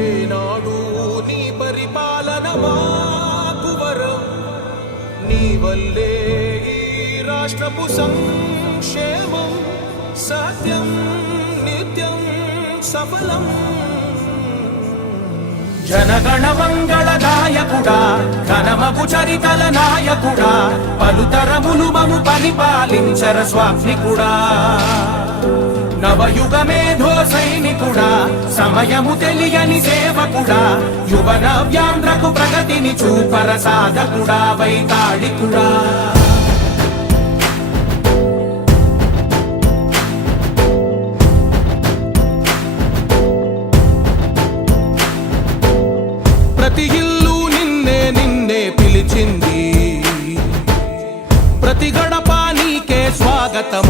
ఏనాడు నీ పరిపాలన మాకు వరం, నీ వల్లే ఈ రాష్ట్రపు సంక్షేమం సత్యం నిత్యం సఫలం. జనగణ మంగళదాయకుడా, ఘనమగు చరితల నాయకుడా, పలుతరములు మము పరిపాలించర స్వామికుడా. నవయుగ మేధో సైనికుడా, సమయము తెలియని సేవకుడా, యువ నవ్యాంధ్రకు ప్రగతిని చూపర సాధకుడా, వైతాళికుడా. ప్రతి ఇల్లు నిన్నే నిన్నే పిలిచింది, ప్రతి గడప నీకే స్వాగతం